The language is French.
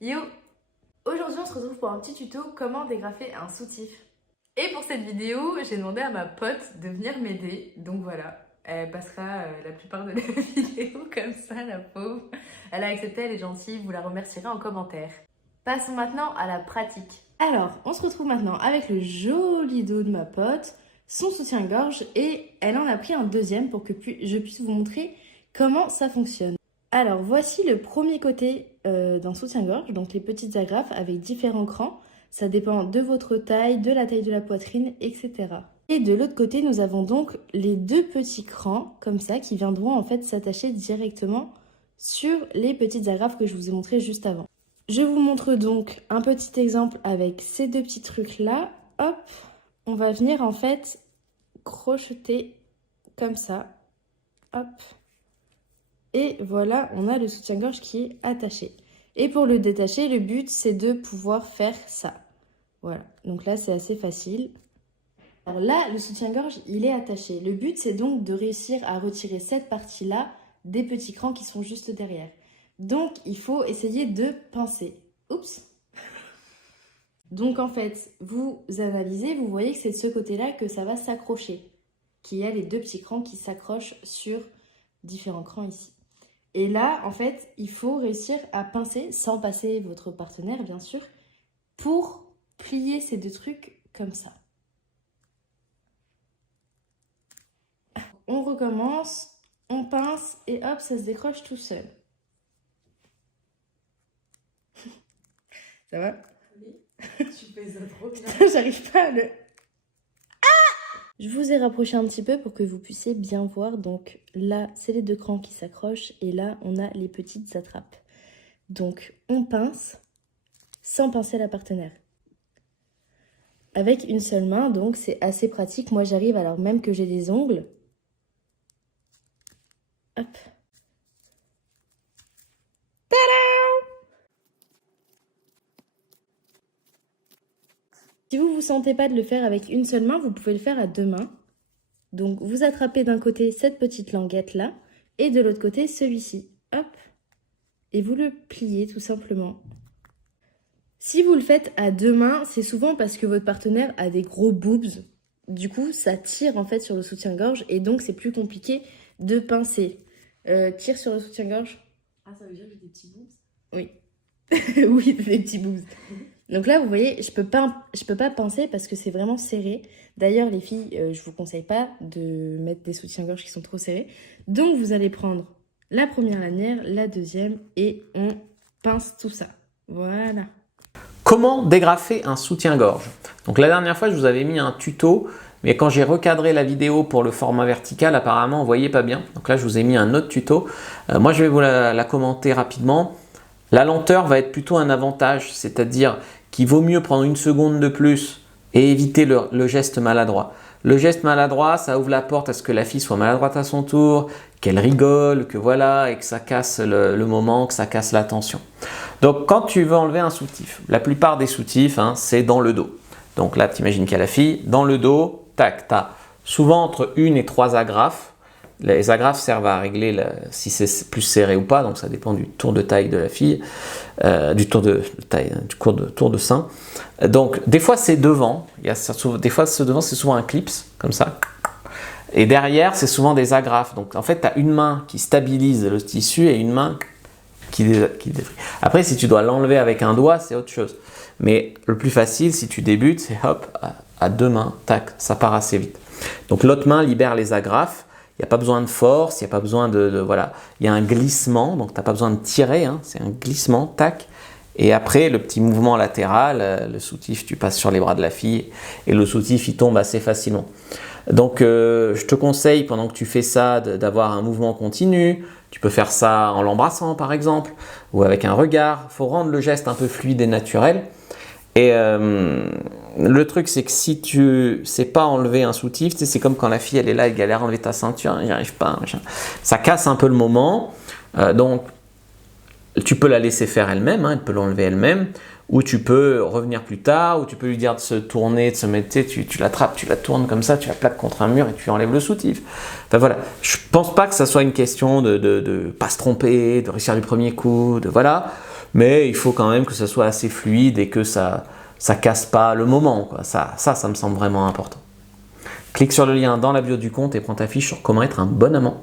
Yo! Aujourd'hui, on se retrouve pour un petit tuto comment dégrafer un soutif. Et pour cette vidéo, j'ai demandé à ma pote de venir m'aider. Donc voilà, elle passera la plupart de la vidéo comme ça, la pauvre. Elle a accepté, elle est gentille, vous la remercierez en commentaire. Passons maintenant à la pratique. Alors, on se retrouve maintenant avec le joli dos de ma pote, son soutien-gorge, et elle en a pris un deuxième pour que je puisse vous montrer comment ça fonctionne. Alors, voici le premier côté d'un soutien-gorge, donc les petites agrafes avec différents crans. Ça dépend de votre taille, de la taille de la poitrine, etc. Et de l'autre côté, nous avons donc les deux petits crans, comme ça, qui viendront en fait s'attacher directement sur les petites agrafes que je vous ai montrées juste avant. Je vous montre donc un petit exemple avec ces deux petits trucs-là. Hop, on va venir en fait crocheter comme ça. Hop. Et voilà, on a le soutien-gorge qui est attaché. Et pour le détacher, le but, c'est de pouvoir faire ça. Voilà, donc là, c'est assez facile. Alors là, le soutien-gorge, il est attaché. Le but, c'est donc de réussir à retirer cette partie-là des petits crans qui sont juste derrière. Donc, il faut essayer de pincer. Oups! Donc, en fait, vous analysez, vous voyez que c'est de ce côté-là que ça va s'accrocher. Qu'il y a les deux petits crans qui s'accrochent sur différents crans ici. Et là, en fait, il faut réussir à pincer, sans passer votre partenaire, bien sûr, pour plier ces deux trucs comme ça. On recommence, on pince et hop, ça se décroche tout seul. Ça va? Oui, tu fais ça trop bien. J'arrive pas à le... Je vous ai rapproché un petit peu pour que vous puissiez bien voir. Donc là, c'est les deux crans qui s'accrochent et là, on a les petites attrapes. Donc, on pince sans pincer la partenaire. Avec une seule main, donc c'est assez pratique. Moi, j'arrive alors même que j'ai des ongles. Hop. Si vous ne vous sentez pas de le faire avec une seule main, vous pouvez le faire à deux mains. Donc, vous attrapez d'un côté cette petite languette-là et de l'autre côté celui-ci. Hop. Et vous le pliez tout simplement. Si vous le faites à deux mains, c'est souvent parce que votre partenaire a des gros boobs. Du coup, ça tire en fait sur le soutien-gorge et donc c'est plus compliqué de pincer. Tire sur le soutien-gorge. Ah, ça veut dire que j'ai des petits boobs? Oui. Oui, des petits boobs. Donc là, vous voyez, je peux pas pincer parce que c'est vraiment serré. D'ailleurs, les filles, je vous conseille pas de mettre des soutiens-gorge qui sont trop serrés. Donc, vous allez prendre la première lanière, la deuxième et on pince tout ça. Voilà. Comment dégrafer un soutien-gorge? Donc la dernière fois, je vous avais mis un tuto, mais quand j'ai recadré la vidéo pour le format vertical, apparemment, on ne voyait pas bien. Donc là, je vous ai mis un autre tuto. Moi, je vais vous la commenter rapidement. La lenteur va être plutôt un avantage, c'est-à-dire qu'il vaut mieux prendre une seconde de plus et éviter le geste maladroit. Le geste maladroit, ça ouvre la porte à ce que la fille soit maladroite à son tour, qu'elle rigole, que voilà, et que ça casse le moment, que ça casse la tension. Donc, quand tu veux enlever un soutif, la plupart des soutifs, hein, c'est dans le dos. Donc là, tu imagines qu'il y a la fille, dans le dos, tac, tu as souvent entre 1 et 3 agrafes. Les agrafes servent à régler si c'est plus serré ou pas, donc ça dépend du tour de taille de la fille, du tour de taille, du tour de sein. Donc des fois c'est devant, des fois devant c'est souvent un clips, comme ça. Et derrière c'est souvent des agrafes. Donc en fait tu as une main qui stabilise le tissu et une main qui détruit. Après si tu dois l'enlever avec un doigt c'est autre chose. Mais le plus facile si tu débutes c'est hop, à deux mains, tac, ça part assez vite. Donc l'autre main libère les agrafes. Il n'y a pas besoin de force, il n'y a pas besoin voilà. Il y a un glissement, donc tu n'as pas besoin de tirer, hein, c'est un glissement, tac. Et après, le petit mouvement latéral, le soutif, tu passes sur les bras de la fille et le soutif, il tombe assez facilement. Donc, je te conseille, pendant que tu fais ça, d'avoir un mouvement continu. Tu peux faire ça en l'embrassant, par exemple, ou avec un regard. Il faut rendre le geste un peu fluide et naturel. Et le truc, c'est que si tu sais pas enlever un soutif, tu sais, c'est comme quand la fille elle est là, elle galère à enlever ta ceinture, elle n'y arrive pas, machin. Ça casse un peu le moment. Donc, tu peux la laisser faire elle-même, hein, elle peut l'enlever elle-même, ou tu peux revenir plus tard, ou tu peux lui dire de se tourner, de se mettre, tu l'attrapes, tu la tournes comme ça, tu la plaques contre un mur et tu enlèves le soutif. Enfin voilà, je pense pas que ça soit une question de pas se tromper, de réussir du premier coup, voilà. Mais il faut quand même que ça soit assez fluide et que ça casse pas le moment, quoi. Ça me semble vraiment important. Clique sur le lien dans la bio du compte et prends ta fiche sur comment être un bon amant.